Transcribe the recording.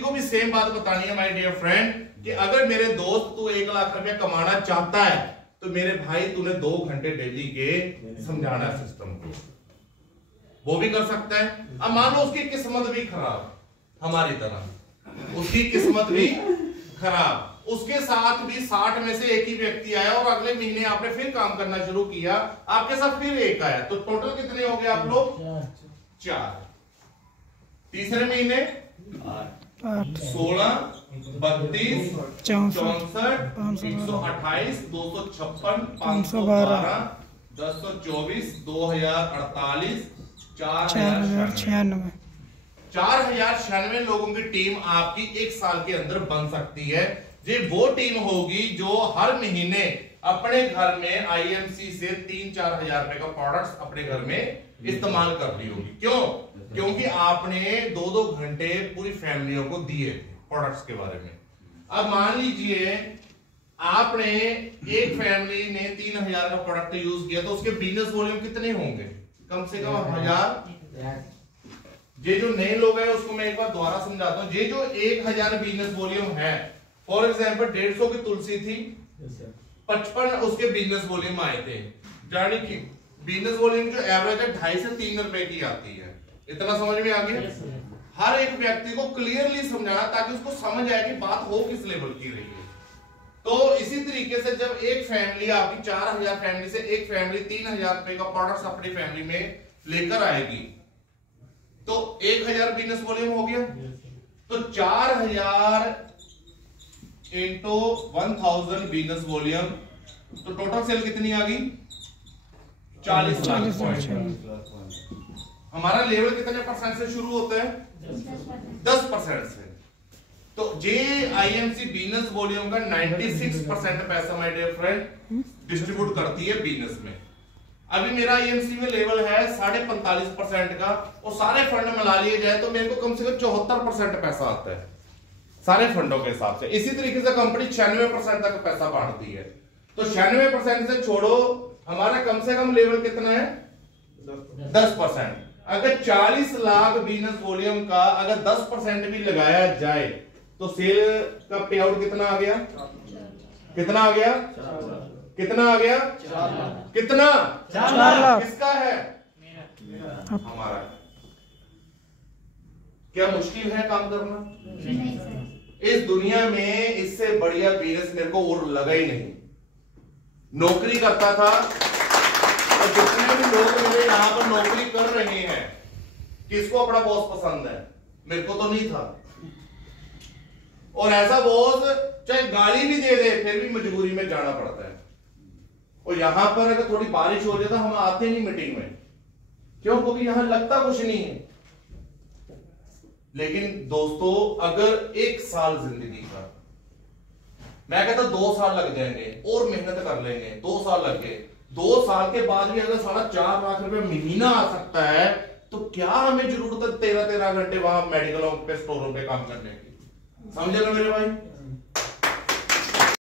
को भी सेम बात बतानी है माय डियर फ्रेंड कि अगर मेरे दोस्त तू 1 लाख रुपया कमाना चाहता है तो मेरे भाई तूने 2 घंटे डेली के समझाना सिस्टम को, वो भी कर सकता है। अब मान लो उसकी किस्मत भी खराब, हमारी तरह उसकी किस्मत भी खराब, उसके साथ भी 60 में से एक ही व्यक्ति आया और अगले महीने आपने फिर काम करना शुरू किया, आपके साथ फिर एक आया, तो टोटल कितने हो गए आप लोग? 4। तीसरे महीने 16, 32, 64, 128, 256, 512, 1024, 2048, 4096। 4096 लोगों की टीम आपकी 1 साल के अंदर बन सकती है। ये वो टीम होगी जो हर महीने अपने घर में आईएमसी से 3-4 हजार रुपए का प्रोडक्ट्स अपने घर में इस्तेमाल कर रही होगी। क्यों? क्योंकि आपने 2-2 घंटे पूरी फैमिलियों को दिए प्रोडक्ट्स के बारे में। अब मान लीजिए आपने एक फैमिली ने 3000 का प्रोडक्ट यूज किया तो उसके बिजनेस वॉल्यूम कितने होंगे? कम से कम 1000। ये जो नए लोग हैं उसको मैं एक बार दोबारा समझाता हूं। ये जो 1000 बिजनेस वॉल्यूम है, फॉर एग्जांपल 150 की तुलसी थी, 55 उसके बिजनेस वॉल्यूम आए थे, यानी कि बिजनेस वॉल्यूम जो एवरेज है 2.5 से 3 रुपए की आती है। इतना समझ में आ गया? हर एक व्यक्ति को क्लियरली समझाना ताकि उसको समझ आए कि बात हो किस लेवल की रही है। तो इसी तरीके से जब एक फैमिली आपकी 4000 फैमिली से एक फैमिली 3000 रुपए का प्रोडक्ट्स अपनी फैमिली में लेकर आएगी तो 1000 बिजनेस वॉल्यूम हो गया। तो 4000 इंटू 1000 बिजनेस वॉल्यूम, तो टोटल सेल कितनी आ गई? 40 लाख। हमारा लेवल कितने परसेंट से शुरू होता है? 10% से। तो जे आईएमसी बिजनेस वॉल्यूम का 96% पैसा माय डियर फ्रेंड डिस्ट्रीब्यूट करती है बिजनेस में। अभी मेरा आईएमसी में लेवल है 45.5% का, और सारे फंड मिला लिए जाए तो मेरे को कम से कम 74% पैसा आता है सारे फंडों के हिसाब से। इसी तरीके से कंपनी 96% तक पैसा बांटती है। तो 96% से छोड़ो, हमारा कम से कम लेवल कितना है? 10%। अगर 40 लाख बिजनेस वॉल्यूम का अगर 10% भी लगाया जाए तो सेल का पे आउट कितना आ गया? कितना आ गया? कितना आ गया? कितना? 4 लाख। किसका है? हमारा। क्या मुश्किल है काम करना? इस दुनिया में इससे बढ़िया बिजनेस मेरे को और लगा ही नहीं। नौकरी करता था और जितने भी लोग मेरे यहाँ पर नौकरी कर रहे हैं, किसको अपना बॉस पसंद है? मेरे को तो नहीं था। और ऐसा बॉस चाहे गाली भी दे दे फिर भी मजबूरी में जाना पड़ता है। और यहां पर अगर थोड़ी बारिश हो जाए तो हम आते नहीं मीटिंग में। क्यों? क्योंकि यहां लगता कुछ नहीं है। लेकिन दोस्तों अगर 1 साल जिंदगी का, मैं कहता 2 साल लग जाएंगे और मेहनत कर लेंगे, 2 साल लग गए, 2 साल के बाद भी अगर 4.5 लाख रुपए महीना आ सकता है तो क्या हमें जरूरत है 13-13 घंटे वहां मेडिकलों पे स्टोरों पे काम करने की? समझे ना मेरे भाई?